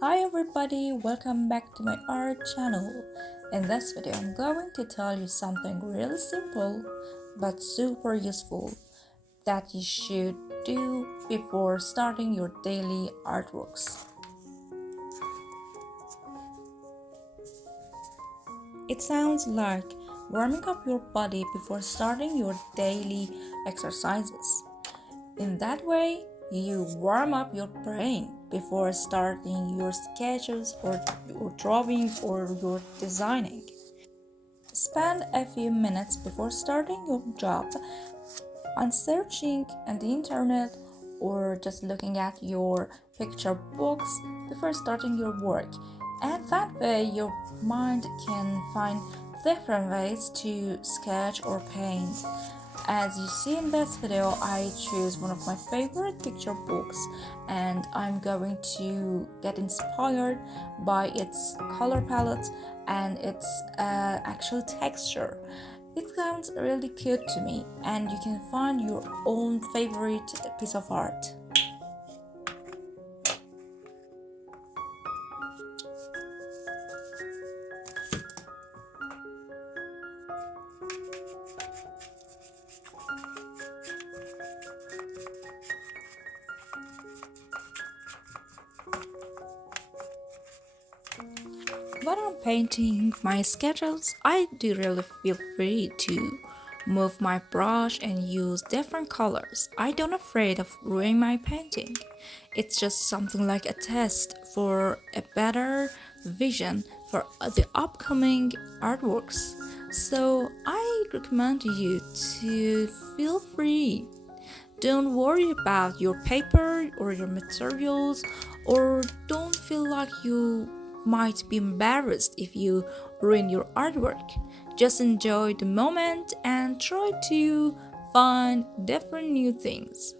Hi everybody, welcome back to my art channel. In this video, I'm going to tell you something really simple but super useful that you should do before starting your daily artworks. It sounds like warming up your body before starting your daily exercises. In that way, you warm up your brain before starting your sketches or your drawing or your designing. Spend a few minutes before starting your job on searching on the internet or just looking at your picture books before starting your work. And that way, your mind can find different ways to sketch or paint. As you see in this video, I choose one of my favorite picture books and I'm going to get inspired by its color palette and its actual texture. It sounds really cute to me and you can find your own favorite piece of art. When I'm painting my sketches, I do really feel free to move my brush and use different colors. I don't afraid of ruining my painting. It's just something like a test for a better vision for the upcoming artworks. So I recommend you to feel free. Don't worry about your paper or your materials, or don't feel like you might be embarrassed if you ruin your artwork. Just enjoy the moment and try to find different new things.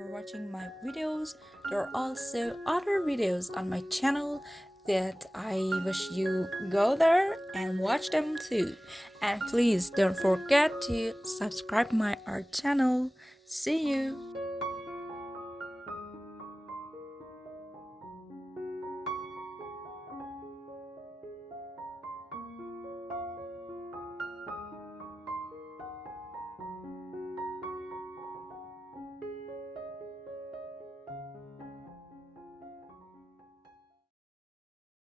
for watching my videos. There are also other videos on my channel that I wish you go there and watch them too. And please don't forget to subscribe my art channel. See you.